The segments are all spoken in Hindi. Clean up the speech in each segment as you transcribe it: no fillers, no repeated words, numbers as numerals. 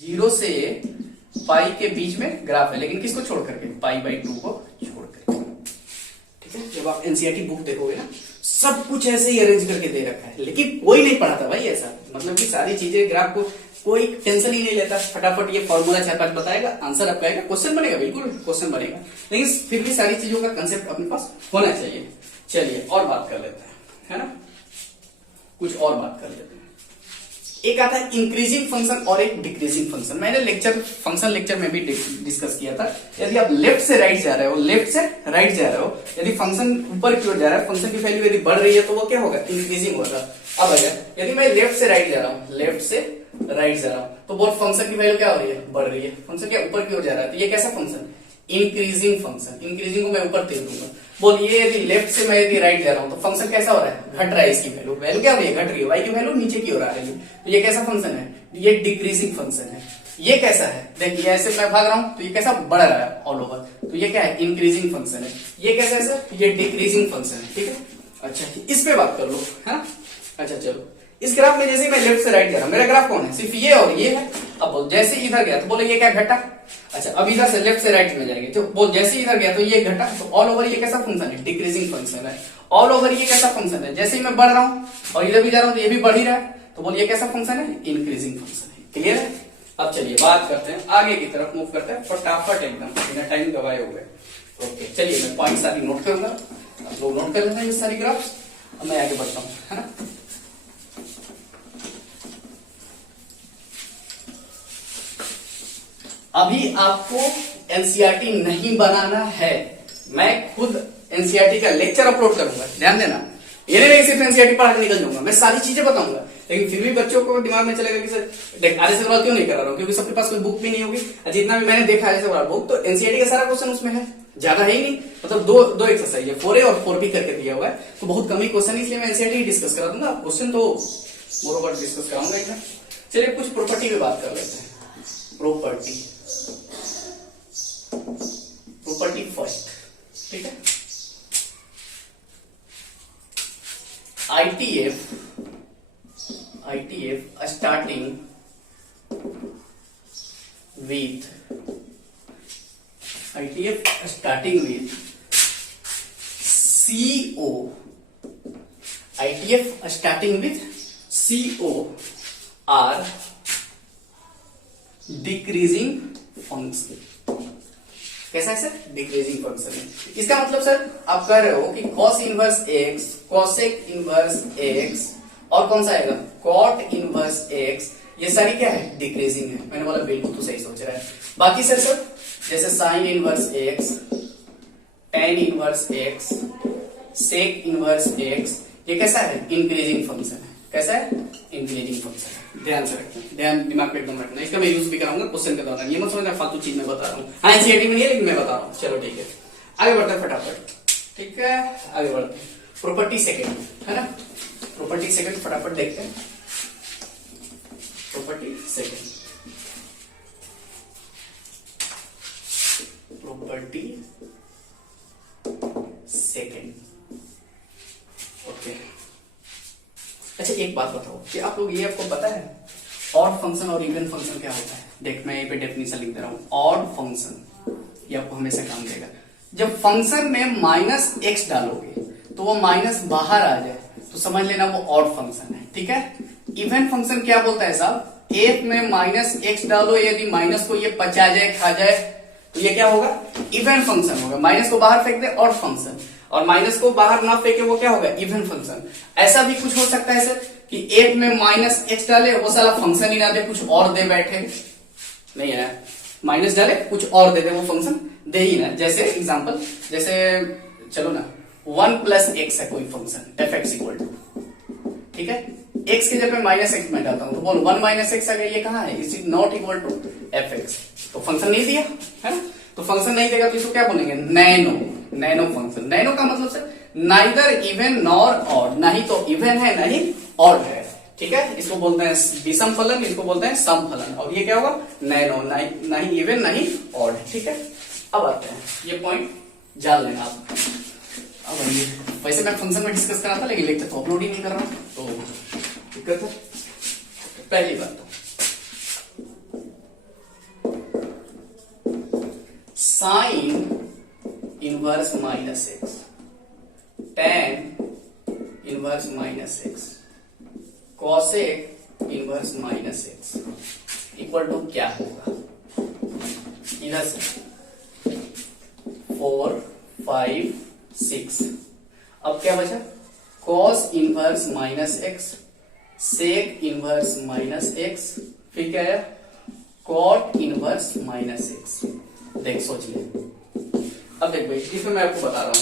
जीरो से पाई के बीच में ग्राफ है, लेकिन किसको छोड़ करके, पाई बाई 2 को छोड़ करके। ठीक है, जब आप एनसीईआरटी बुक देखोगे ना, सब कुछ ऐसे ही अरेंज करके दे रखा है, लेकिन कोई नहीं पढ़ाता भाई ऐसा। मतलब कि सारी चीजें ग्राफ को कोई टेंशन ही नहीं लेता, फटाफट ये फॉर्मूला 4-5 बताएगा, आंसर आपका आएगा, क्वेश्चन बनेगा, बिल्कुल क्वेश्चन बनेगा, लेकिन फिर भी सारी चीजों का कंसेप्ट अपने पास होना चाहिए। चलिए और बात कर लेते हैं, है ना, कुछ और बात कर लेते हैं। एक आता है इंक्रीजिंग फंक्शन और एक डिक्रीजिंग फंक्शन। मैंने फंक्शन लेक्चर में भी डिस्कस किया था। यदि आप लेफ्ट से राइट जा रहे हो, लेफ्ट से राइट जा रहे हो, यदि फंक्शन ऊपर की ओर जा रहा है, फंक्शन की वैल्यू यदि बढ़ रही है तो वो क्या होगा, इंक्रीजिंग होगा। अब अगर यदि मैं लेफ्ट से राइट जा रहा हूं, लेफ्ट से राइट जा रहा हूं, तो बोल फंक्शन की वैल्यू क्या हो रही है, बढ़ रही है, फंक्शन क्या ऊपर की ओर जा रहा है, तो ये कैसा फंक्शन, इंक्रीजिंग फंक्शन। इंक्रीजिंग को मैं ऊर तेज दूंगा। बोल ये यदि लेफ्ट से मैं यदि राइट जा रहा हूं तो फंक्शन कैसा हो रहा है, घट रहा है, इसकी वैल्यू क्या हो रही है, घट रही है, वाई की वैल्यू नीचे की ओर आ रही है, तो ये कैसा फंक्शन है, ये डिक्रीजिंग फंक्शन है। ये कैसा है, देखिए ऐसे मैं भाग रहा हूं तो ये कैसा बढ़ रहा है ऑल ओवर, तो ये क्या है, इंक्रीजिंग फंक्शन है। ये कैसा है सर, ये डिक्रीजिंग फंक्शन है। ठीक है, अच्छा इस पे बात कर लो, है। अच्छा चलो, इस ग्राफ में जैसे मैं लेफ्ट से राइट जा रहा हूं, मेरा ग्राफ कौन है, सिर्फ ये और ये है। अब बोल जैसे इधर गया तो बोले ये क्या घटा। अच्छा अब इधर से लेफ्ट से राइट में जाएंगे तो बोल जैसे इधर गया तो ये घटा, तो ऑल ओवर ये कैसा फंक्शन है, डिक्रीजिंग फंक्शन है। ऑल ओवर ये कैसा फंक्शन है, जैसे ही मैं बढ़ रहा हूं और इधर भी जा रहा हूं तो ये भी बढ़ ही रहा है, तो बोल ये कैसा फंक्शन है, इंक्रीजिंग फंक्शन है। क्लियर है। अब चलिए बात करते हैं आगे की तरफ, मूव करते हैं फटाफट एकदम बिना टाइम गवाए हुए। ओके चलिए, मैं पॉइंट सारी नोट करूंगा, आप लोग नोट कर लेते हैं ये सारी ग्राफ्स। अब मैं आगे बढ़ता हूं, है ना। अभी आपको एनसीईआरटी नहीं बनाना है, मैं खुद एनसीईआरटी का लेक्चर अपलोड करूंगा, ध्यान देना। ये नहीं सिर्फ एनसीईआरटी पढ़ा के निकल जाऊंगा, मैं सारी चीजें बताऊंगा, लेकिन फिर भी बच्चों को दिमाग में चलेगा कि सर देख आर्य सवाल क्यों नहीं करा रहा हूं, क्योंकि सबके पास कोई बुक भी नहीं होगी। जितना भी मैंने देखा आर्य सवाल बुक, तो एनसीईआरटी का सारा क्वेश्चन उसमें है, ज्यादा है ही नहीं। मतलब दो एक्सरसाइज है, 4A और 4B करके दिया हुआ है, तो बहुत कम ही क्वेश्चन है, इसलिए मैं एनसीईआरटी डिस्कस करा दूंगा, क्वेश्चन तो बरोबर डिस्कस कराऊंगा इधर। चलिए कुछ प्रॉपर्टी पे बात कर लेते हैं। प्रॉपर्टी फर्स्ट, ठीक है। ITF starting with CO, ITF starting with CO are decreasing function। कैसा है सर, डिक्रीजिंग फंक्शन है। इसका मतलब सर आप कह रहे हो कि cos inverse x, cosec inverse x और कौन सा आएगा, cot इनवर्स x, ये सारी क्या है, डिक्रीजिंग है। मैंने बोला बिल्कुल तो सही सोच रहा है। बाकी सर जैसे sin inverse x, tan inverse x, sec inverse x, ये कैसा है, इंक्रीजिंग फंक्शन है। कैसा है, इंक्रीजिंग फंक्शन है। ध्यान से रखना, ध्यान दिमाग पे एकदम रखना, इसका मैं यूज भी कराऊंगा क्वेश्चन के दौरान, ये मत समझना फालतू चीज मैं बता रहा हूँ। हाँ एनसीईआरटी में नहीं है, लेकिन मैं बता रहा हूँ। चलो ठीक है, आगे बढ़ते हैं फटाफट। ठीक है आगे बढ़ते हैं। प्रॉपर्टी सेकंड, है ना, प्रॉपर्टी सेकंड फटाफट देखते हैं। Property second, property second. Okay अच्छा एक बात बताओ कि आप लोग, ये आपको पता है ऑड फंक्शन और इवन फंक्शन क्या होता है। देख मैं यहीं पे डेफिनेशन लिख दे रहा हूं, ऑड फंक्शन ये आपको हमेशा काम देगा। जब फंक्शन में -x डालोगे तो वो माइनस बाहर आ जाए तो समझ लेना वो ऑड फंक्शन है। ठीक है, इवन फंक्शन क्या बोलता है साहब, एक में -x डालो, यदि माइनस को ये पचा जाए, खा जाए, तो ये क्या होगा, इवन फंक्शन होगा। माइनस को बाहर फेंक दे, ऑड फंक्शन, और माइनस को बाहर ना फेंके वो क्या होगा, इवन फंक्शन। ऐसा भी कुछ हो सकता है सर कि एक में -x डाले, वो साला फंक्शन ही ना दे, कुछ और दे बैठे, नहीं है ना, माइनस डाले कुछ और दे दे, वो फंक्शन दे ही ना। जैसे एग्जांपल, जैसे चलो ना 1 + x है कोई फंक्शन, f(x) = ठीक है, x की जगह -x मैं डालता हूं तो बोल 1 - x अगर ये कहां है, is it not equal to fx, तो फंक्शन नहीं दिया है ना, तो फंक्शन नहीं देगा तो इसको क्या बोलेंगे, नैनो फंक्शन। नैनो का मतलब sir neither even nor odd, ना ही तो इवन है ना ही ऑड है। ठीक है, इसको बोलते हैं विषम फलन, इसको बोलते हैं सम फलन, और ये क्या होगा, नैनो, ना ही इवन ना ही ऑड। ठीक है, अब आते हैं, ये पॉइंट जान लेना आप। अब वैसे मैं फंक्शन में डिस्कस करा था, लेकिन लेक्चर तो अपलोड ही नहीं कर रहा, तो दिक्कत है। पहली बात तो sine inverse minus x, tan inverse minus x, cosec inverse minus x equal to क्या होगा? इधर से 4, 5, 6। अब क्या बचा? Cos inverse minus x, sec inverse minus x, फिर क्या है? Cot inverse minus x. देख सोचिए, अब देख भाई इसमें मैं आपको बता रहा हूं,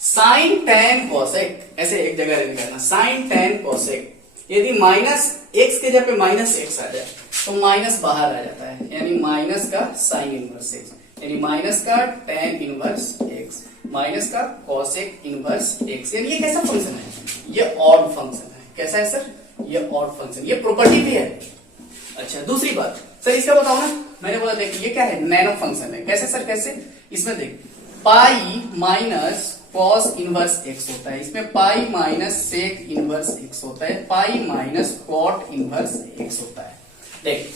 साइन टेन कॉसेक, ऐसे एक जगह रेडी करना, साइन टेन कॉसेक। यदि माइनस एक्स के जगह पे माइनस एक्स आ जाए तो माइनस बाहर आ जाता है, यानी माइनस का साइन इनवर्स एक्स, यानी माइनस का टेन इनवर्स एक्स, माइनस का कॉसेक इनवर्स एक्स। यानी ये कैसा फंक्शन है? ये ऑड फंक्शन है। कैसा है सर? ये ऑड फंक्शन, ये प्रॉपर्टी भी है। अच्छा, दूसरी बात सर इसका बताओ ना, मैंने बोला देखिए ये क्या है? नैनो फंक्शन है। कैसे सर? कैसे? इसमें देख, pi minus cos inverse x होता है, इसमें pi minus sec inverse x होता है, pi minus cot inverse x होता है। देख,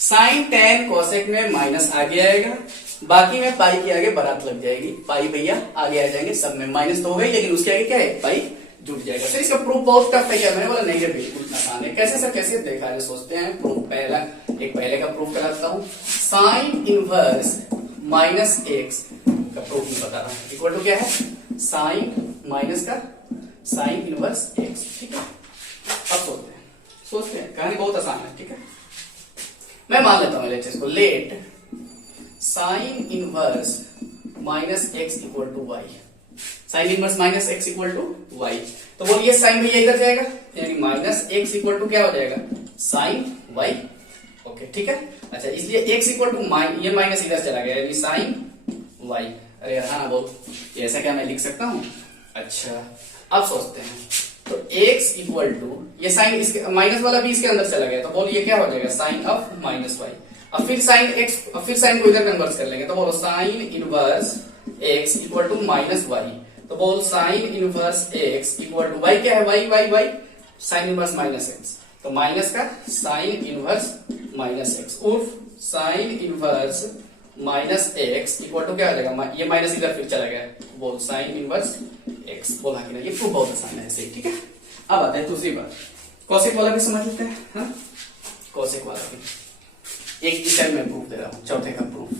साइन टेन कॉसेक में माइनस आगे आएगा, बाकी में पाई के आगे बारात लग जाएगी, पाई भैया आगे आ जाएंगे, सब में माइनस तो हो गई, लेकिन उसके आगे क्या है? पाई जुड़ जाएगा। सर इसका प्रूफ बहुत टफ है क्या? मैंने बोला नहीं, बिल्कुल आसान है। कैसे सर? कैसे? देखा है, सोचते हैं प्रूफ। पहले का प्रूफ कराता हूं, साइन इनवर्स माइनस एक्स का प्रूफ नहीं बता रहा हूं, इक्वल टू क्या है? साइन माइनस का साइन इनवर्स एक्स। ठीक है, अब सोचते हैं, कहानी बहुत आसान है। ठीक है, मैं मान लेता हूं लेट इसको, let sine inverse minus x equal to y, sine inverse minus x equal to y. तो बोलिए साइन भैया इधर जाएगा, यानी माइनस एक्स इक्वल टू क्या हो जाएगा? Sign Y. ओके ठीक है। अच्छा, इसलिए एक्स इक्वल टू ये माइनस इधर चला गया, यानी साइन वाई। अरे हाँ ना बोल, ऐसा क्या मैं लिख सकता हूं? अच्छा, अब सोचते हैं, तो x इक्वल टू ये साइन, इसके माइनस वाला भी इसके अंदर चला गया, तो बोलिए क्या हो जाएगा? Sine of minus y. अब फिर साइन एक्स, अब फिर साइन को इधर कन्वर्ट कर लेंगे, तो बोलो sine inverse x equal to minus y. तो बोल sine inverse x equal to y, क्या है? Y y y, sine inverse minus x, तो माइनस का साइन इनवर्स माइनस एक्स, उर्फ sine inverse minus x equal to क्या हो जाएगा? ये माइनस इधर फिर चला गया, बोल साइन इनवर्स एक्स। बोला कि ना, ये प्रूफ बहुत आसान है ऐसे। ठीक है, अब आते हैं दूसरी बात, कॉसेक वाला भी समझ लेते हैं। हाँ, कॉसेक वाला भी एक इस टाइम में प्रूफ दे रहा हूं, चौथे का प्रूफ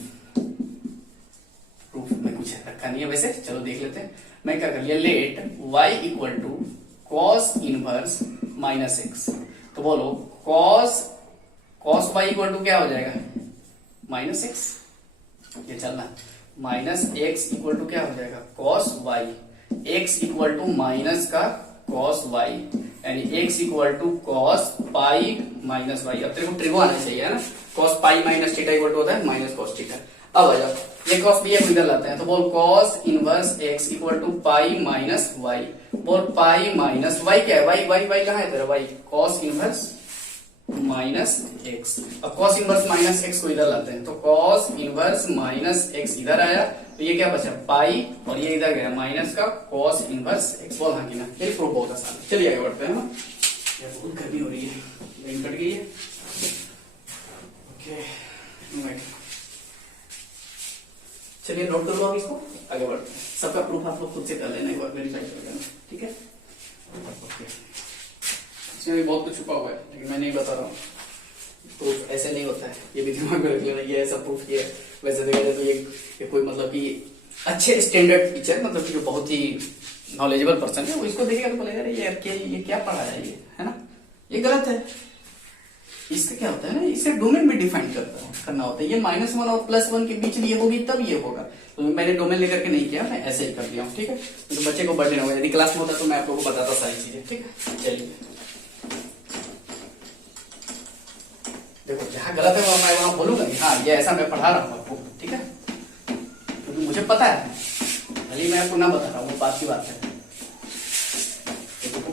में कुछ रखा नहीं है वैसे, चलो देख लेते हैं। मैं क्या कर लिया, let y equal to cos inverse minus x. तो बोलो कॉस y इक्वल टू क्या हो जाएगा? Minus x. ये चलना, माइनस एक्स इक्वल टू क्या हो जाएगा? Cos y। x equal to minus का कॉस y, यानी x equal to cos pi minus y. अब तेरे को ट्रिगो आना चाहिए है ना, cos pi minus theta equal to होता है माइनस कॉस थीटा। अब आ जाओ, ये कॉस भी इधर लाते हैं, तो बोल cos inverse x equal to pi minus y. बोल पाई माइनस वाई क्या है? वाई वाई वाई कहाँ है तेरा? Y, cos inverse minus x. अब कॉस इनवर्स माइनस एक्स को इधर लाते हैं, तो कॉस इनवर्स माइनस एक्स इधर आया, तो ये क्या बचा? पाई, और ये इधर गया माइनस का कॉस इनवर्स एक्स। बोल हाँ कि ना? ये प्रूफ बहुत आसान है। चलिए आगे बढ़ते हैं। बहुत गर्मी हो रही है, लाइन कट गई है। ओके, चलिए नोट कर लो अब इसको, आगे बढ़ते हैं। सबका प्रूफ आप लोग खुद से कर लेना, एक बार वेरीफाई कर लेना। ठीक है, ओके। इसमें भी बहुत कुछ छुपा हुआ है, लेकिन मैं नहीं बता रहा हूँ। प्रूफ ऐसे नहीं होता है, ये भी दिमाग में रख लेना। ये ऐसा प्रूफ किया है, वैसे देखा जाए तो ये कोई मतलब कि अच्छे स्टैंडर्ड टीचर, मतलब कि जो बहुत ही नॉलेजेबल पर्सन है, वो इसको देखेगा तो बोलेगा ये क्या पढ़ा है ये, है ना? ये गलत है। इसका क्या होता है ना, इसे डोमेन में डिफाइन करना होता है। ये -1 और +1 के बीच में ये होगी तब ये होगा, तो मैंने डोमेन लेकर के नहीं किया, मैं ऐसे ही कर दिया हूँ। ठीक है, तो बच्चे को बर्डन होगा। यदि क्लास में होता तो मैं आप लोगों को बताता सारी चीजें। ठीक है, चलिए देखो, जहां गलत है मैं वहां बोलूंगा कि हाँ ये ऐसा मैं पढ़ा रहा हूँ आपको। ठीक है, क्योंकि मुझे पता है, भले मैं आपको ना बता रहा हूँ, वो बात की बात है।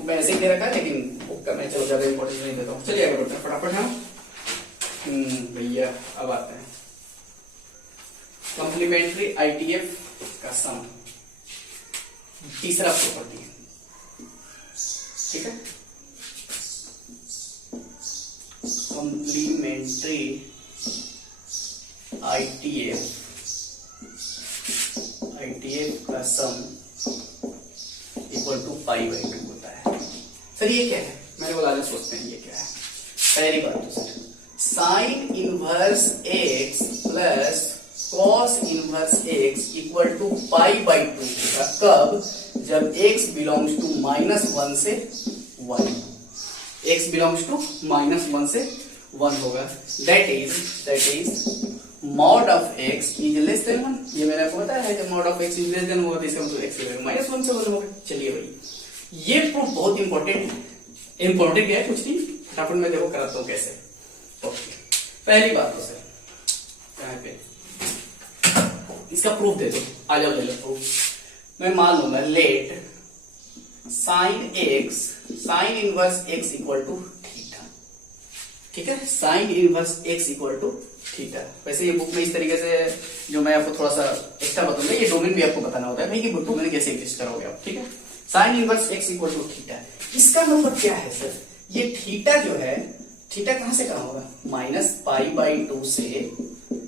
मैं ऐसे ही दे रखा है, लेकिन बुक का मैं चलो ज्यादा इंपॉर्टेंस नहीं देता हूँ। चलिए आगे बढ़ते हैं फटाफट। हाँ भैया, अब आते हैं कॉम्प्लीमेंट्री आईटीएफ का सम, तीसरा प्रॉपर्टी। ठीक है, कॉम्प्लीमेंट्री ITF का sum equal to pi by 2 होता है। सर ये क्या है? मैंने बोला आज सोचते हैं ये क्या है। पहली बात तो sir sine inverse x plus cos inverse x equal to pi by 2 होगा। कब? जब x बिलोंग्स टू -1 से 1, x बिलोंग्स टू -1 से 1 होगा। That is mod of x is less then 1। ये मैंने आपको बताया है, जब mod of x is less then 1 होगा तो इसका मतलब x की वैल्यू -1 से 1 होगा। चलिए भाई ये प्रूफ बहुत इंपॉर्टेंट है, कुछ नहीं, फटाफट मैं देखो कराता हूं कैसे। ओके, पहली बात तो सर यहाँ पे इसका प्रूफ दे दो, आ जाओ ले लो प्रूफ। मैं मान लूंगा let sine inverse x equal to theta. ठीक है, sine inverse x equal to theta. वैसे ये बुक में इस तरीके से जो मैं आपको थोड़ा सा एक्स्ट्रा बताऊंगा, ये डोमेन भी आपको बताना होता है भाई कि डोमेन कैसे एग्जिस्ट करोगे आप। ठीक है, sine inverse x equal to theta. इसका मतलब क्या है सर? ये थीटा जो है, थीटा कहां से कहां होगा? माइनस पाई बाई 2 से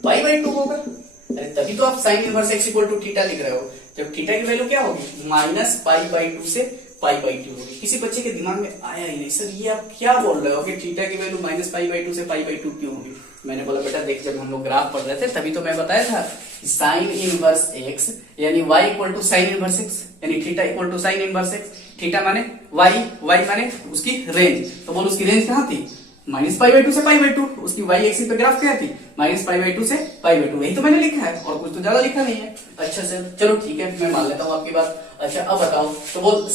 पाई बाई 2 होगा। अरे तभी तो आप sine inverse x equal to theta लिख रहे हो। जब थीटा की वैल्यू क्या होगी? माइनस पाई बाई 2 से पाई बाई 2 होगी। किसी बच्चे के दिमाग में आया ही नहीं सर ये आप क्या बोल रहे हो कि थीटा की वैल्यू माइनस पाई बाई 2 से पाई बाई 2 क्यों होगी? मैंने बोला बेटा देख, जब हम लोग ग्राफ पढ़ रहे थे तभी तो मैं बताया था साइन इनवर्स x यानी y equal to sine inverse x, यानी theta equal to sine inverse x। Theta माने y माने उसकी रेंज। तो बोल उसकी रेंज कहां थी? माइनस पाई बाई 2 से पाई बाई 2। उसकी y एक्सिस पे ग्राफ क्या थी? माइनस पाई बाई 2 से पाई बाई 2। यही तो मैंने लिखा है और कुछ तो ज्यादा लिखा नहीं है। अच्छा सर चलो ठीक है, मैं मान लेता हूँ आपकी बात। अच्छा अब बताओ, तो बोल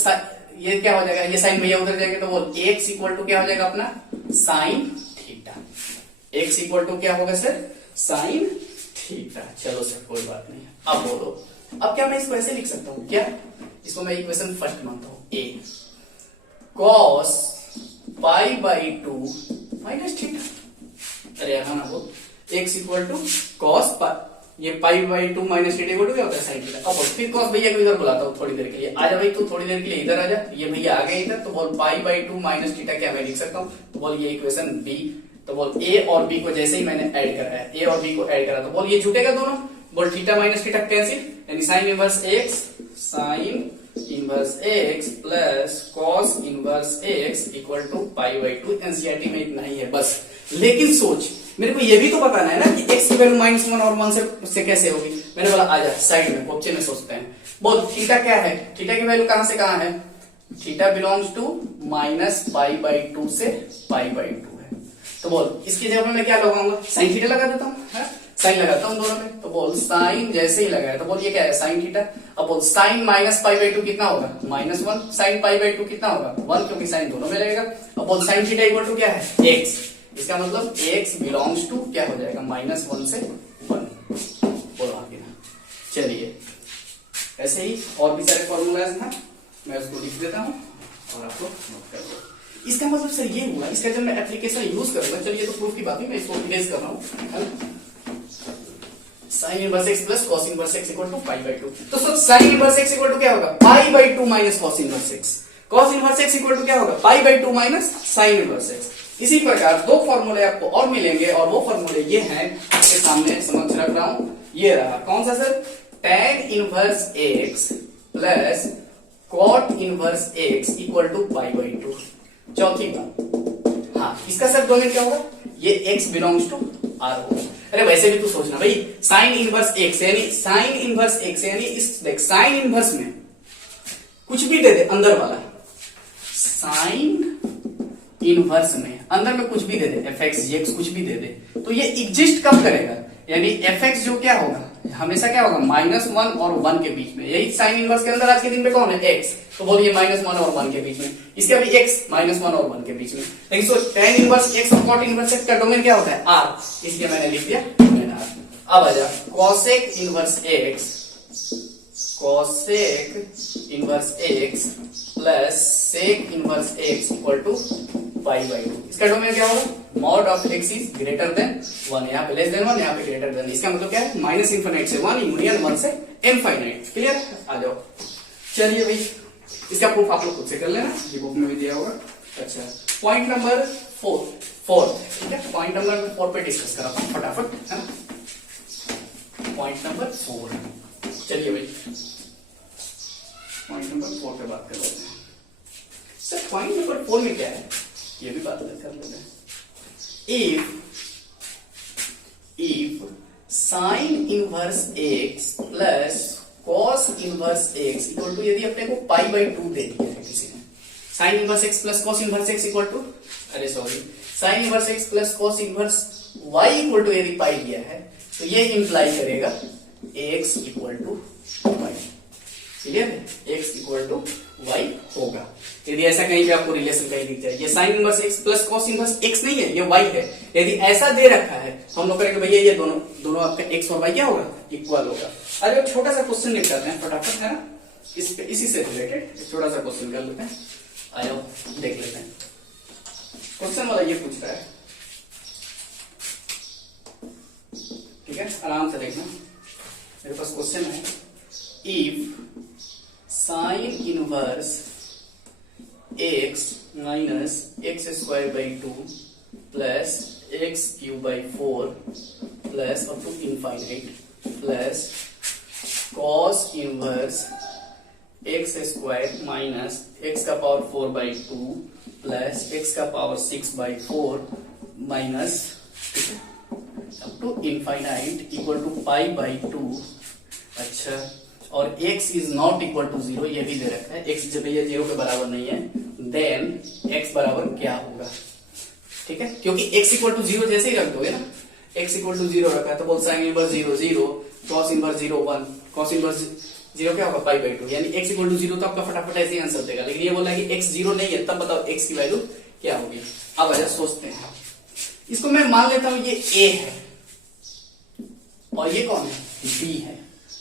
ये क्या हो जाएगा? ये साइन भैया उधर जाएंगे तो बोल x इक्वल टू क्या हो जाएगा अपना? Sine theta. x equal to क्या होगा सर? Sine theta. चलो सर कोई बात नहीं। अब बोलो, अब क्या मैं इसको ऐसे लिख सकता हूँ क्या? इसको मैं इक्वेशन फर्स्ट मानता हूँ, a cos pi by 2 minus theta. अरे यहाँ ना बोल, x इक्वल टू कॉस ये pi by 2 minus theta equal to क्या होता है? Sine theta. अब फिर कॉस भैया को इधर बुलाता हूँ थोड़ी देर के लिए। आजा भाई तू थोड़ी देर के लिए इधर आजा। ये भैया आ गए इधर, तो बोल पाई बाई 2 माइनस थीटा क्या मैं लिख सकता हूँ? तो बोल ये इक्वेशन b। तो बोल a और b को जैसे ही मैंने ऐड करा है, a और b को ऐड करा तो बोल ये छूटेगा दोनों। बोल थीटा माइनस थीटा कैंसिल, यानी sine inverse x plus cos inverse x equal to pi by 2। NCERT में इतना ही है बस। लेकिन सोच, मेरे को ये भी तो बताना है ना कि x की वैल्यू -1 और 1 से कैसे होगी। मैंने बोला आजा साइड में बच्चे में सोचते हैं। बोल थीटा क्या है? थीटा की वैल्यू कहां से कहां है? Theta belongs to minus pi by 2 से पाई बाई 2 है। तो बोल इसकी जगह में मैं क्या लगाऊंगा? साइन थीटा लगा देता हूँ, साइन लगाता हूँ दोनों में। तो बोल साइन जैसे ही लगाया तो बोल ये क्या है? Sine theta. अब बोल साइन माइनस पाई बाई 2 कितना होगा? -1। साइन पाई बाई 2 कितना होगा? 1, क्योंकि साइन दोनों में रहेगा। अब बोल साइन थीटा इक्वल टू क्या है? x। इसका मतलब x बिलोंग्स टू क्या हो जाएगा? -1 से 1। बोलो आगे ना। चलिए ऐसे ही और भी सारे फॉर्मूलाज हैं, मैं उसको लिख देता हूँ और आपको नोट कर दो। इसका मतलब सर ये हुआ, इसका जब मैं एप्लीकेशन यूज करूंगा, चलिए तो प्रूफ की बात है, मैं इसको इरेज कर रहा हूँ। Sine inverse x plus cos inverse x equal to pi by 2। तो sir sine inverse x equal to क्या होगा? Pi by 2 minus cos inverse x। Cos inverse x equal to क्या होगा? Pi by 2 minus sine inverse x। इसी प्रकार दो फॉर्मूले आपको और मिलेंगे, और वो फॉर्मूले ये हैं, आपके सामने समझ रख रहा हूं। ये रहा कौन सा sir? tan inverse x plus cot inverse x equal to pi by 2। चौथी बात, हाँ इसका सर डोमेन क्या होगा? ये x बिलोंग्स टू r होगा। अरे वैसे भी तू सोचना भाई, साइन इनवर्स x यानी इस देख साइन इनवर्स में कुछ भी दे दे अंदर वाला, साइन इनवर्स में अंदर में कुछ भी दे दे, fx gx कुछ भी दे दे, तो ये एग्जिस्ट कब करेगा? यानी fx जो क्या होगा? हमेशा क्या होगा? -1 और 1 के बीच में। यही साइन इनवर्स के अंदर आज के दिन में कौन है? x। तो बोलिए -1 और 1 के बीच में। इसका भी x -1 और 1 के बीच में। लेकिन सोच tan इनवर्स x और cot इनवर्स x का डोमेन क्या होता है? r। इसलिए मैंने लिख दिया डोमेन r। अब आ जा cosec inverse x plus sec inverse x equal to pi by 2। इसका डोमेन क्या होगा? Mod of x is greater than 1। यहाँ पे लेस देन 1, यहाँ पे ग्रेटर देन। इसका मतलब क्या है? माइनस इन्फिनिट से 1, यूनियन 1 से इनफाइनाइट। क्लियर? आ जाओ। चलिए भाई इसका प्रूफ आप लोग खुद से कर लेना, ये बुक में भी दिया होगा। अच्छा पॉइंट नंबर 4, ठीक है, पॉइंट नंबर 4 पे डिस्कस कराता हूँ फटाफट, है ना। Point number 4। चलिए भाई पॉइंट नंबर 4 पे बात कर लेते हैं। सर पॉइंट नंबर 4 में क्या है ये भी बात कर लेते हैं। If sine inverse x plus cos inverse x equal to, यदि अपने को पाई बाई 2 दे दिया है किसी ने, sine inverse x plus cos inverse x equal to, अरे sorry, sine inverse x plus cos inverse Y equal to यदि पाई दिया है तो ये इंप्लाई करेगा X equal to Y. Clear है? एक्स इक्वल टू वाई होगा। यदि ऐसा कहीं भी आपको रिलेशन कहीं दिख जाए, ये sign inverse x plus cos inverse x नहीं है, ये वाई है। यदि ऐसा दे रखा है हम लोग करेंगे भैया ये दोनों आपका एक्स और वाई क्या होगा, इक्वल होगा। अरे एक छोटा सा क्वेश्चन निकालते हैं फटाफट, है ना, इसी से रिलेटेड एक छोटा सा क्वेश्चन कर लेते हैं। आयो देख लेते हैं। क्वेश्चन वाला ये पूछ रहा है, ठीक है, आराम से देखना। मेरे पास क्वेश्चन है, if sine inverse x minus x square by 2 plus x cube by 4 plus up to infinite plus cos inverse x square minus x का पावर 4 बाई 2 प्लस एक्स का power 6 by 4 minus up to infinite equal to pi by 2। अच्छा, और x is not equal to 0, ये भी दे रखा है। x जब ये 0 के बराबर नहीं है देन x बराबर क्या होगा, ठीक है, क्योंकि x इक्वल टू 0 जैसे ही रख दोगे ना, x इक्वल टू 0 रखा है तो बोल sine inverse 0 0, cos inverse 0 1, cos inverse 0 क्या होगा पाई बाई 2, यानी x इक्वल टू 0 तो आपका फटाफट ऐसे ही आंसर देगा। लेकिन ये बोला कि x 0 नहीं है, तब बताओ x की वैल्यू क्या होगी। अब आजा सोचते हैं, इसको मैं मान लेता हूं ये a है और ये कौन है, b है।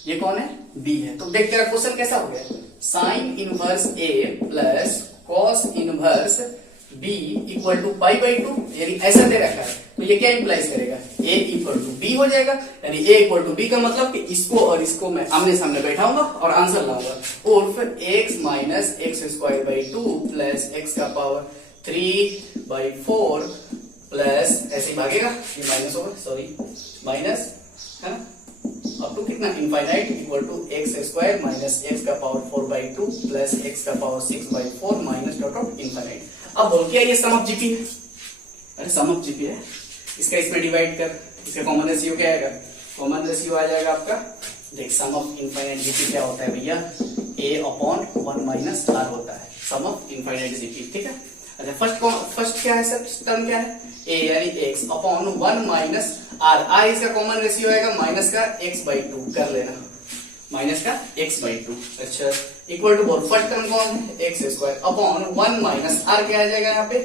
ये कौन है, b है। तो देख तेरा क्वेश्चन कैसा हो गया, sine inverse a plus cos inverse b equal to pi by 2, यानी ऐसा दे रखा है तो ये क्या इंप्लाइज करेगा, a इक्वल टू b हो जाएगा। यानी a इक्वल टू b का मतलब कि इसको और इसको मैं आमने सामने बैठाऊंगा और आंसर लाऊंगा। और फिर x minus x square by 2 plus x का पावर 3 बाई 4 प्लस ऐसे ही भागेगा, ये माइनस होगा, सॉरी माइनस, है ना, अब टू कितना infinite equal to x square minus x का पावर 4 बाई 2 प्लस एक्स का power 6 by 4 minus dot of infinite. अब बोल क्या ये सम ऑफ जीपी है, अरे सम ऑफ जीपी है, इसका इसमें डिवाइड कर, इसका कॉमन रेशियो क्या आएगा, कॉमन रेशियो आ जाएगा आपका, देख सम ऑफ इनफाइनाइट जीपी क्या होता है भैया, a अपॉन 1 माइनस r होता है सम ऑफ इनफाइनाइट जीपी, ठीक है। अच्छा फर्स्ट क्या है सर, टर्म क्या है, a यानी x अपॉन 1 माइनस r इसका कॉमन रेशियो आएगा माइनस का x बाई 2, कर लेना माइनस का x बाई 2। अच्छा इक्वल टू बोल फर्स्ट टर्म कौन है, x square upon 1 minus r क्या आ जाएगा यहाँ पे,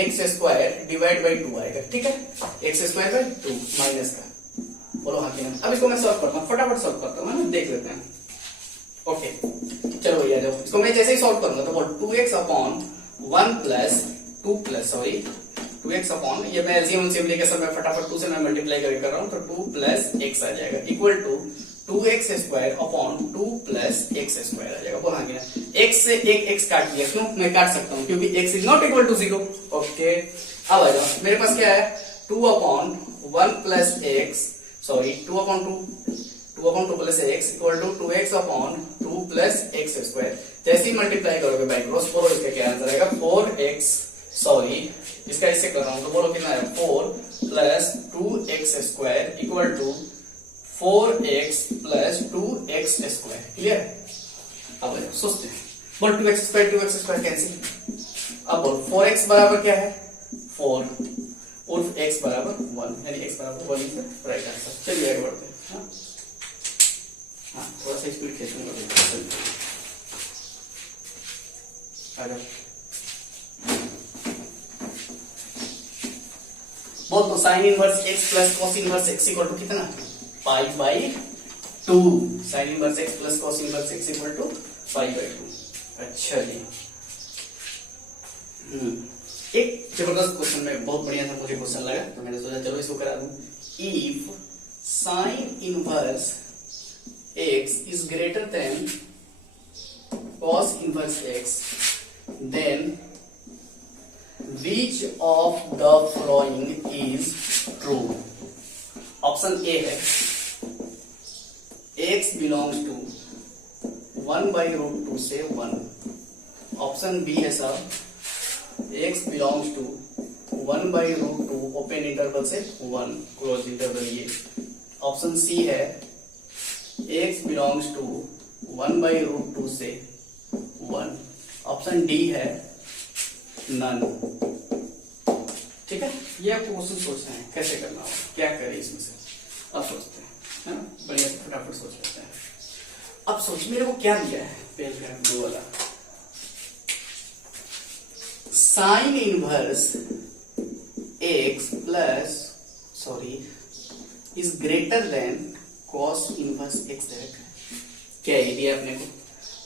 एक्स स्क्वायर डिवाइड बाई 2 आएगा, ठीक है, एक्स स्क्वायर बाई 2 माइनस का, बोलो हाँ कि ना। अब इसको मैं सॉल्व करता हूँ, फटाफट सॉल्व करता हूँ, है ना, देख लेते हैं। ओके चलो भैया जाओ, इसको मैं जैसे ही सॉल्व करूंगा तो बोल 2x upon 1 plus 2 plus sorry 2x upon, ये मैं एलसीएम लेके सब मैं फटाफट 2 से मैं मल्टीप्लाई करके कर रहा हूं, तो 2 प्लस x आ जाएगा equal to 2x square upon 2 plus x square आ जाएगा। बोला गया x से एक x काट लिया, क्यों मैं काट सकता हूं क्योंकि x is not equal to 0। Okay अब आ जाओ, मेरे पास क्या है 2 upon 1 plus x, sorry 2 upon 2 plus x equal to 2x upon 2 plus x square. जैसे ही मल्टीप्लाई करोगे बाई क्रॉस 4, इसका क्या आंसर आएगा 4x, सॉरी इसका इससे कर रहा हूं तो बोलो कितना है 4 plus 2x square equal to 4x plus 2x square. Clear है? अब सोचते हैं, बोल 2x स्क्वायर कैंसिल, अब बोल 4x बराबर क्या है 4 और x बराबर 1, यानी x बराबर 1 इज द राइट आंसर। चलिए आगे बढ़ते हैं। हाँ थोड़ा सा स्पीड खींचूंगा, बोल तो sine inverse x plus cos inverse x equal to कितना pi by 2, sine inverse x plus cos inverse x equal to pi by 2। अच्छा जी, एक जबरदस्त क्वेश्चन में बहुत बढ़िया था मुझे क्वेश्चन लगा तो मैंने सोचा चलो इसको करा दूं। If sine inverse x is greater than cos inverse x, then which of the following is true? Option A है x बिलोंग्स टू 1/√2 से 1। ऑप्शन बी है साहब x belongs to 1/√2 open interval से 1 क्लोज इंटरवल ये। ऑप्शन सी है x बिलोंग्स टू 1/√2 से 1। ऑप्शन डी है नन। ठीक है, ये आपको क्वेश्चन सोचना है कैसे करना होगा, क्या करें इसमें से। अब सोचते हैं, है ना, बढ़िया से फटाफट सोच लेते हैं। अब सोच मेरे को क्या दिया है, पहले ब्लू वाला sign inverse x plus is greater than cos inverse x दे रखा है। क्या ये दिया अपने को?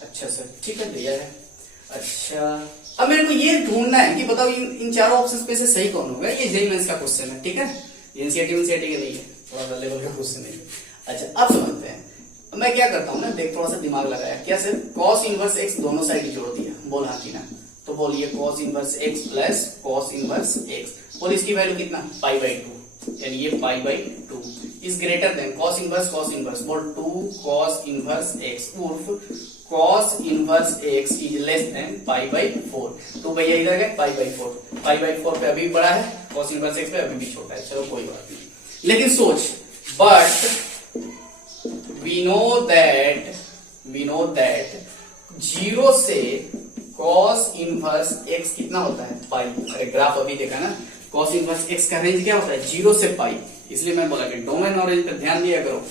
अच्छा सर, ठीक है, दिया है। अच्छा, अब मेरे को ये ढूंढना है कि बताओ इन चारों ऑप्शंस में से सही कौन होगा। ये जेई मेंस का क्वेश्चन है, ठीक है, एनसीईआरटी के नहीं है, थोड़ा सा लेवल का क्वेश्चन है। अच्छा, अब समझते हैं। मैं क्या करता हूँ ना, देख थोड़ा सा दिमाग लगाया। क्या सर, कॉस इनवर्स एक्स दोनों साइड जोड़ दिया, बोल हाँ की ना, तो बोलिए cos inverse x plus cos inverse X. बोल इसकी वैल्यू कितना, π/2, यानी ये π/2 is greater than cos inverse बोल 2 कॉस इनवर्स एक्स उर्फ cos inverse x is less than π/4। तो भैया इधर गए π/4 पे अभी बड़ा है, cos इनवर्स x पे अभी भी छोटा है। चलो कोई बात नहीं, लेकिन सोच, बट वी नो दैट 0 से cos इनवर्स x कितना होता है, पाई। अरे ग्राफ अभी देखा ना, cos इनवर्स x का रेंज क्या होता है, 0 से पाई। इसलिए मैं बोला कि डोमेन और रेंज पर ध्यान दिया करो।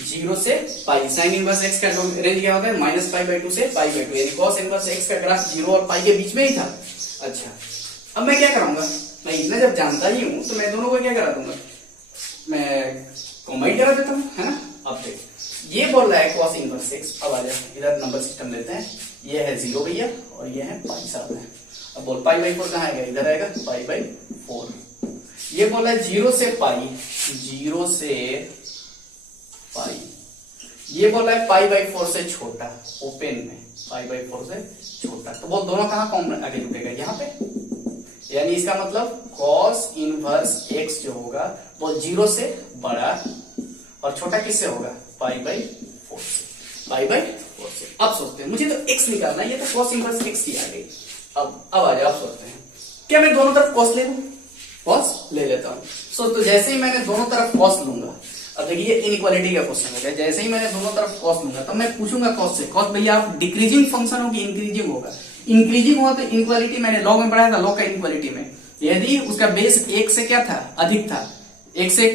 0 से पाई, साइन इनवर्स x का रेंज क्या होता है, -π/2 से π/2, यानी cos इनवर्स x का ग्राफ 0 और पाई के बीच में ही था। अच्छा, अब मैं क्या कराऊंगा, मैं इतना जब जानता ही हूं तो मैं दोनों को क्या करा दूंगा, मैं कॉम्बाइन करा देता हूं, है ना। अब देख, ये बोल रहा है cos इनवर्स x। अब आ जा, इधर नंबर सिस्टम लेते हैं। ये है 0 भैया और ये है पाई साहब है। अब बोल π/4 कहाँ आएगा, इधर आएगा π/4। ये बोला 0 से पाई, 0 से पाई। ये बोला है π/4 से छोटा, ओपन में π/4 से छोटा। तो बोल दोनों कहाँ कॉमन आगे जुटेगा, यहाँ पे, यानी इसका मतलब cos इनवर्स x जो होगा वो 0 से बड़ा और छोटा किससे होगा, π/4 से, π/4 से। अब सोचते हैं, मुझे तो x निकालना है, ये तो cos इनवर्स x ही आ गई। अब आ जाए, अब सोचते हैं क्या मैं दोनों तरफ cos ले लूं, cos ले लेता हूं। सो तो जैसे ही मैंने दोनों तरफ cos लूंगा, अब देखिए इनइक्वालिटी का क्वेश्चन है, जैसे ही मैंने दोनों तरफ cos लूंगा तो मैं पूछूंगा cos से, cos भैया आप डिक्रीजिंग फंक्शन हो कि इंक्रीजिंग होगा। इंक्रीजिंग हुआ तो इनइक्वालिटी मैंने लॉग में पढ़ाया था, लॉग का इनइक्वालिटी में यदि उसका बेस 1 से क्या था, अधिक था, 1 से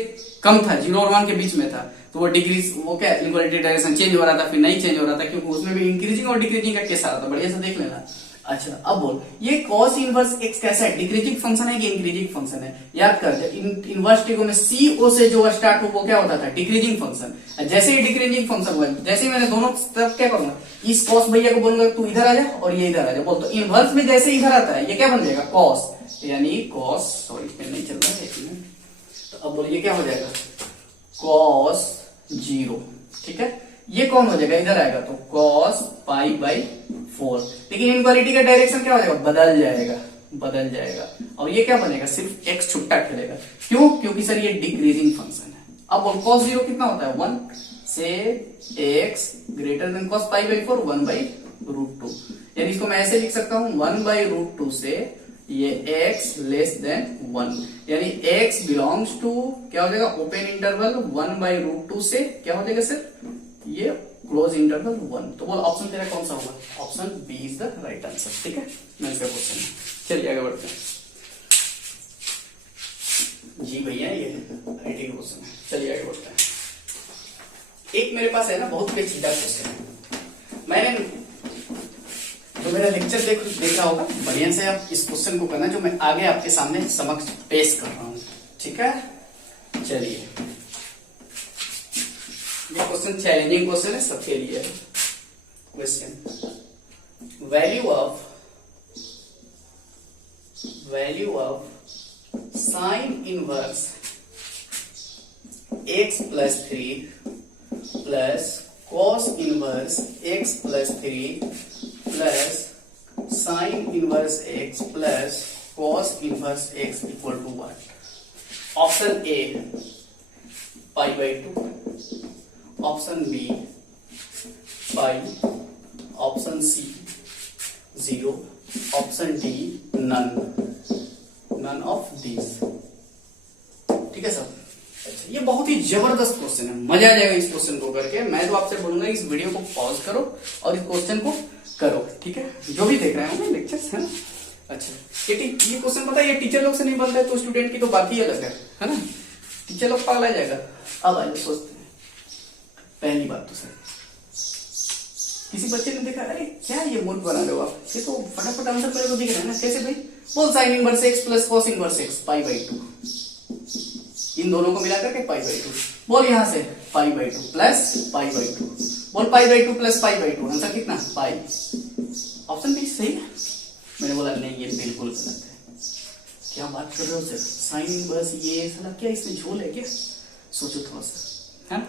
कम था, 0 और 1 के बीच में था, तो वो डिक्रीज, वो क्या इनइक्वालिटी डायरेक्शन चेंज हो रहा था, फिर नहीं चेंज हो रहा था, क्योंकि उसमें भी इंक्रीजिंग और डिक्रीजिंग का केस आ रहा था। बढ़िया से देख लेना। अच्छा, अब बोल ये cos इनवर्स x कैसा है, डिक्रीजिंग फंक्शन है कि इंक्रीजिंग फंक्शन है। याद कर, इनवर्स ट्रिगो में CO से जो स्टार्ट हो वो क्या होता था, डिक्रीजिंग फंक्शन। जैसे ही डिक्रीजिंग फंक्शन हुआ, जैसे ही मैंने दोनों तरफ क्या करूंगा, इस cos भैया को बोलूंगा तू इधर आ जा और ये इधर आ जा, बोल तो इनवर्स में जैसे इधर आता है ये क्या बन जाएगा, cos, यानी cos, सॉरी पेन नहीं चल रहा है, तो अब बोलिए क्या हो जाएगा, cos 0। ठीक है, ये कौन हो जाएगा, इधर आएगा तो cos π/4। लेकिन इनइक्वालिटी का डायरेक्शन क्या हो जाएगा, बदल जाएगा और ये क्या बनेगा, सिर्फ x छुट्टा खेलेगा। क्यों, क्योंकि सर ये डिक्रीजिंग फंक्शन है। अब cos 0 कितना होता है, 1 से x ग्रेटर देन cos π/4 1/√2, यानी इसको मैं ऐसे लिख सकता हूं 1/√2 से ये x लेस देन 1, यानी x बिलोंग्स टू क्या हो जाएगा, ओपन इंटरवल 1/√2 से क्या हो जाएगा सर, ये क्लोज इंटरवल 1। तो बोल ऑप्शन तेरा कौन सा होगा, option B is the right answer. ठीक है, मैं इसका क्वेश्चन है, चलिए आगे बढ़ते हैं। जी भैया ये आईटी का क्वेश्चन है, चलिए आगे बढ़ते हैं। एक मेरे पास है ना बहुत पेचीदा क्वेश्चन है, मैंने जो मेरा लेक्चर देख रहा होगा बढ़िया से आप इस क्वेश्चन को करना जो मैं आगे आपके सामने समक्ष पेश कर रहा हूं। ठीक है, चलिए ये क्वेश्चन चैलेंजिंग क्वेश्चन है सबके लिए। Question, value of sine inverse x plus 3 plus cos inverse x plus 3 plus sine inverse x plus cos inverse x equal to 1। Option A π/2, option B pi, option C 0, option D none of these. ठीक है सब। अच्छा, ये बहुत ही जबरदस्त क्वेश्चन है, मजा आ जाएगा इस क्वेश्चन को करके। मैं तो आपसे बोलूंगा इस वीडियो को पॉज करो और इस क्वेश्चन को करो, ठीक है, जो भी देख रहे होंगे लेक्चर्स, है ना। अच्छा, ये क्वेश्चन पता है ये टीचर लोग से नहीं बनता है तो स्टूडेंट की तो बात ही अलग है ना। टीचर लोग पागल आ जाएगा। अब आइए सोचते हैं। पहली बात तो सर किसी बच्चे ने देखा, अरे क्या ये मूर्ख बना रहे हो आप, ये तो फटाफट आंसर मेरे को दिख रहा है ना। कैसे भाई? बोल sine inverse x plus cos inverse X pi, इन दोनों को मिलाकर के पाई/2। बोल यहां से पाई/2 प्लस पाई/2, बोल पाई/2 प्लस पाई/2, आंसर कितना? पाई। ऑप्शन बी सही है। मैंने बोला नहीं ये बिल्कुल गलत है। क्या बात कर रहे हो सर, साइन इनवर्स ये साला क्या इसमें झोल है क्या? सोचो थोड़ा सा, है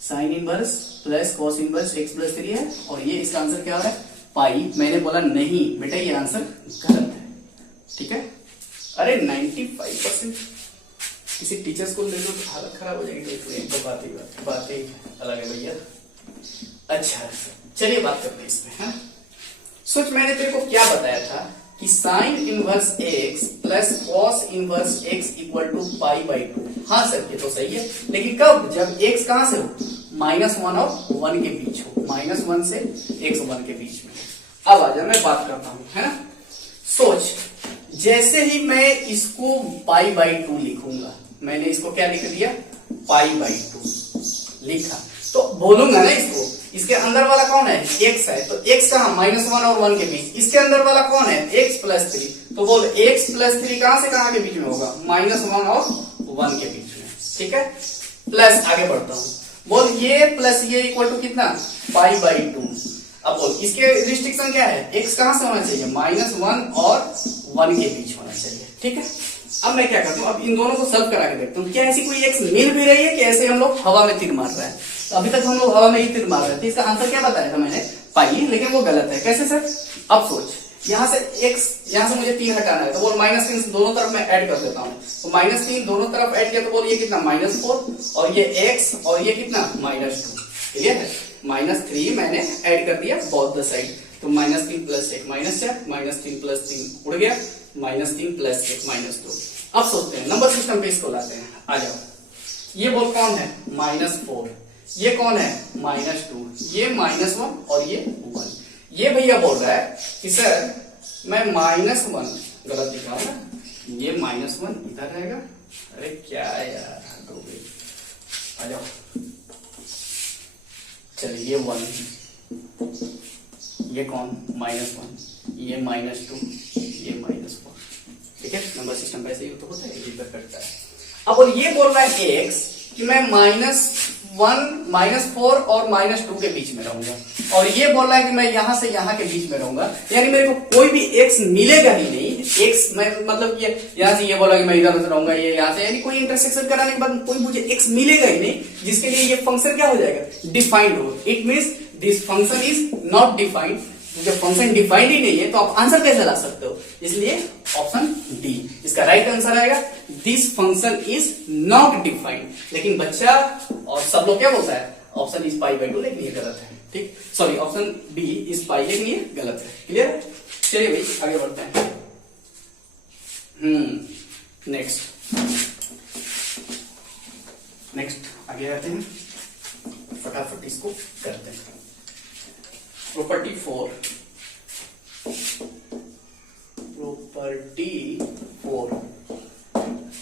sine inverse plus cos inverse x plus 3 है और ये इसका आंसर क्या हो रहा है? पाई। मैंने बोला नहीं बेटा ये आंसर गलत है, ठीक है। अरे 95% किसी टीचर्स को ले लो तो हालत खराब हो जाएगी, तो बात ही अलग है भैया। अच्छा चलिए बात करते हैं इसमें, है। सोच मैंने तेरे को क्या बताया था कि sine inverse x plus cos inverse x equal to pi. हाँ सर ये तो सही है, लेकिन कब? जब एक्स कहां से हो? -1 और 1 के बीच हो, -1 से x1 के बीच में। अब आजा मैं बात करता हूं, है ना। सोच जैसे ही मैं इसको पाई/2 लिखूंगा, मैंने इसको क्या लिख दिया? पाई/2 लिखा, तो बोलूंगा ना इसको, इसके अंदर वाला कौन है? x है, तो x कहां? -1 और 1 के बीच। इसके अंदर वाला कौन है? x प्लस 3, तो बोल x प्लस 3 कहां से कहां के बीच में होगा? -1 और 1 के बीच में, ठीक है। प्लस आगे बढ़ता हूं, बोल ये प्लस ये इक्वल टू कितना? पाई/2। अब बोल इसके रिस्ट्रिक्शन क्या है? x कहां से होना चाहिए? -1 और 1 के बीच होना चाहिए, ठीक है। अब मैं क्या करता हूं, अब इन दोनों को सॉल्व करा के देखता हूं, क्या ऐसी कोई x मिल भी रही है कि ऐसे हम लोग हवा में तीर मार रहे हैं। तो अभी तक हम लोग हवा में ही तीर मार रहे थे, इसका आंसर क्या बताया था मैंने? पाई, लेकिन वो गलत है। कैसे सर? अब सोच यहां से x, यहां से मुझे 3 हटाना है, तो बोल -3 दोनों तरफ मैं ऐड कर देता हूं, तो -3 दोनों तरफ ऐड किया तो बोल ये कितना? -4 और ये x और ये कितना? -2। क्लियर है? -3 मैंने ऐड कर दिया बोथ द साइड, तो -3 प्लस 1 -4, -3 प्लस 3 उड़ गया, -3 प्लस 1 -2। अब सोचते हैं नंबर सिस्टम पे इसको लाते हैं, आ जाओ। ये बोल कौन है? -4, ये कौन है? -2, ये -1 और ये 1। ये भैया बोल रहा है कि सर मैं -1 गलत लिखा हूं ना, ये -1 इधर रहेगा। अरे क्या यार आ जाओ, चलिए ये 1, ये कौन? -1, ये -2, ये -4, ठीक है। नंबर सिस्टम वैसे ही तो होता है, इधर कटता है। अब ये बोल रहा है x कि मैं -1, -4 और -2 के बीच में रहूंगा, और ये बोल रहा है कि मैं यहां से यहां के बीच में रहूंगा, यानी मेरे को कोई भी x मिलेगा ही नहीं। x मैं मतलब ये यहां से ये बोला कि मैं इधर से रहूंगा, ये यहां से, यानी कोई इंटरसेक्शन कराने के बाद कोई मुझे x मिलेगा ही नहीं, जिसके लिए ये फंक्शन क्या हो जाएगा? डिफाइंड हो। It means this function is not defined. जब फंक्शन डिफाइंड ही नहीं है तो आप आंसर कैसे ला सकते हो? इसलिए ऑप्शन डी इसका राइट आंसर आएगा। This function is not defined. लेकिन बच्चा और सब लोग क्या बोलता है? ऑप्शन इज पाई/2, लेकिन ये गलत है, ठीक। Sorry, option B is pi, लेकिन ये गलत है। क्लियर? चलिए भाई आगे बढ़ते हैं। नेक्स्ट आगे आते हैं, फटाफट इसको करते हैं। प्रॉपर्टी 4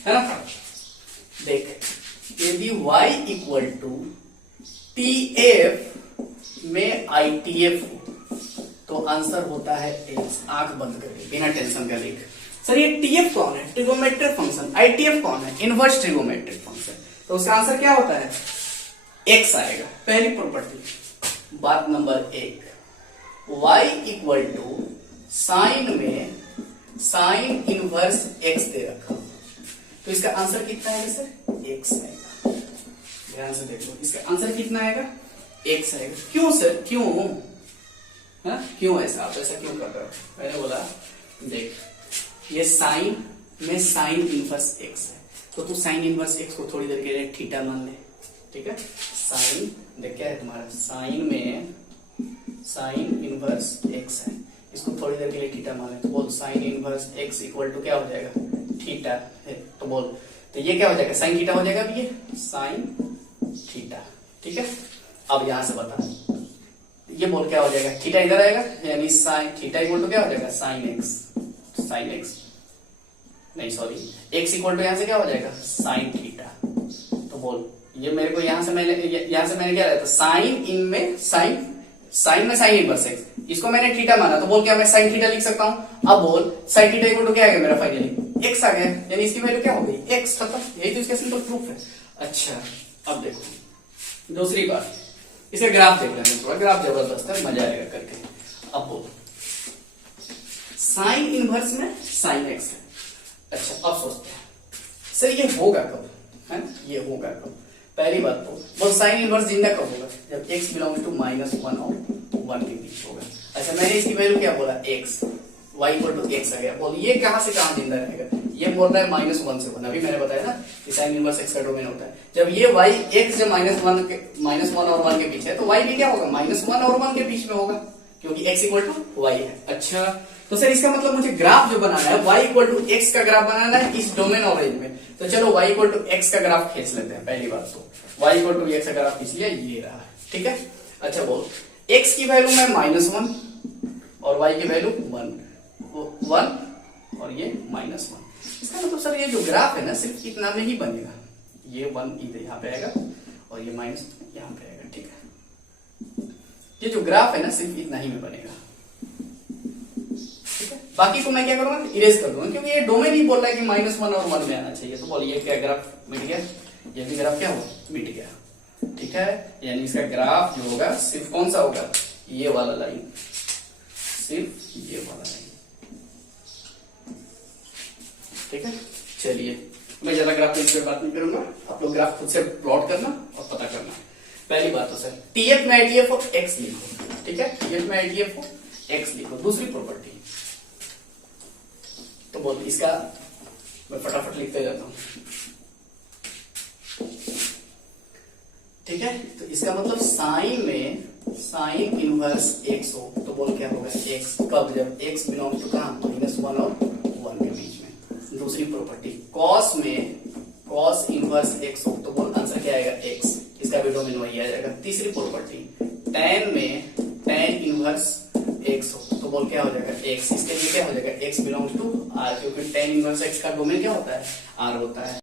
है ना। देख यदि y इक्वल टू TF में ITF हो तो आंसर होता है x। आंख बंद करके बिना टेंशन का लिख। सर ये TF कौन है? Trigonometric function. ITF कौन है? Inverse trigonometric function. तो उसका आंसर क्या होता है? x आएगा। पहली प्रॉपर्टी। बात number 1, y equal to sine में साइन इनवर्स x दे रखा, तो इसका आंसर कितना है सर? x आएगा। ध्यान से देख लो, इसका आंसर कितना आएगा? x आएगा। क्यों सर? क्यों? हा? क्यों ऐसा? आप ऐसा क्यों कर रहे हो? मैंने बोला देख ये साइन में साइन इनवर्स x है, तो तू साइन इनवर्स x को थोड़ी देर के लिए थीटा मान ले, ठीक है। साइन देख क्या है तुम्हारा? साइन में साइन इनवर्स एक्स है, इसको थोड़ी देर के लिए थीटा माने, तो बोल sine inverse x equal to क्या हो जाएगा, थीटा है। तो बोल, तो ये क्या हो जाएगा, साइन थीटा हो जाएगा, अब ये साइन थीटा। ठीक है, अब यहां से बता, ये बोल क्या हो जाएगा, थीटा इधर आएगा, यानी साइन थीटा इक्वल टू क्या हो जाएगा, साइन एक्स, साइन एक्स नहीं सॉरी, एक्स इक्वल टू यहां से क्या हो जाएगा, साइन थीटा। तो बोल, ये मेरे को यहां से मैंने क्या रहता, साइन इन में साइन में साइन इनवर्स एक्स, इसको मैंने थीटा माना, तो बोल क्या मैं साइन थीटा लिख सकता हूं। अब बोल साइन थीटा इक्वल टू क्या आ गया मेरा, फाइनली एक्स आ गया, यानी इसकी वैल्यू क्या हो गई, एक्स, खत्म। यही तो इसका सिंपल प्रूफ है। अच्छा, अब देखो दूसरी बात, इसका ग्राफ देख लेंगे, थोड़ा ग्राफ जबरदस्त है, मजा आएगा करके। अब बोल, साइन इनवर्स में साइन एक्स है। अच्छा, अब सोचते हैं सर ये होगा कब, है ये होगा कब। पहली बात तो बोल साइन इनवर्स जिंदा कब होगा, जब x बिलोंग्स टू -1 और 1 के बीच होगा। अच्छा, मैंने इसकी वैल्यू क्या बोला, x, y equal to x आ गया। बोल ये कहां से कहां जिंदा रहेगा, ये बोल रहा है -1 से 1, अभी मैंने बताया ना कि साइन इनवर्स x का डोमेन होता है। जब ये y x जब -1 और 1 के बीच है, तो y भी क्या होगा, -1 और 1 के बीच में होगा, क्योंकि x इक्वल टू y है। अच्छा, तो सर इसका मतलब मुझे ग्राफ जो बनाना है, y इक्वल टू x का ग्राफ बनाना है इस डोमेन और रेंज में। तो चलो y इक्वल टू x का ग्राफ खींच लेते हैं। पहली बात तो y इक्वल टू x का ग्राफ खींच लिया, ये रहा। ठीक है, अच्छा बोल, x की वैल्यू में -1 और y की वैल्यू 1 और ये -1। इसका मतलब सर ये जो ग्राफ है ना, सिर्फ इतना में ही बनेगा, ये 1 इधर यहाँ पे आएगा और ये माइनस यहाँ पे आएगा। ठीक है, ये जो ग्राफ है ना, सिर्फ इतना ही में बनेगा। बाकी को मैं क्या करूंगा, इरेज कर दूंगा, क्योंकि ये डोमेन ही बोल रहा है कि -1 और 1 में आना चाहिए। तो बोलिए क्या ग्राफ मिट गया, ये भी ग्राफ क्या हुआ, मिट गया। ठीक है, यानी इसका ग्राफ जो होगा सिर्फ कौन सा होगा, ये वाला लाइन, सिर्फ ये वाला लाइन। ठीक है, चलिए मैं ज्यादा ग्राफ पे बात नहीं करूंगा, आप लोग ग्राफ खुद से प्लॉट करना और पता करना। पहली बात तो सर TF में ITF ऑफ x लिखो। ठीक है, TF में ITF ऑफ x लिखो। दूसरी प्रॉपर्टी, तो बोल इसका मैं फटाफट लिखते जाता हूं। ठीक है, तो इसका मतलब साइन में साइन इनवर्स x हो, तो बोल क्या होगा, x कब, जब x बिलोंग्स टू कहां, -1 और 1 के बीच में। दूसरी प्रॉपर्टी, कॉस में कॉस इनवर्स x हो, तो बोल आंसर क्या आएगा, x, इसका भी डोमेन वही आ जाएगा। तीसरी प्रॉपर्टी, tan में tan इनवर्स x हो, तो बोल क्या हो जाएगा, x, इसके लिए क्या हो जाएगा, x बिलोंग्स टू r, क्योंकि tan इनवर्स x का डोमेन क्या होता है, r होता है।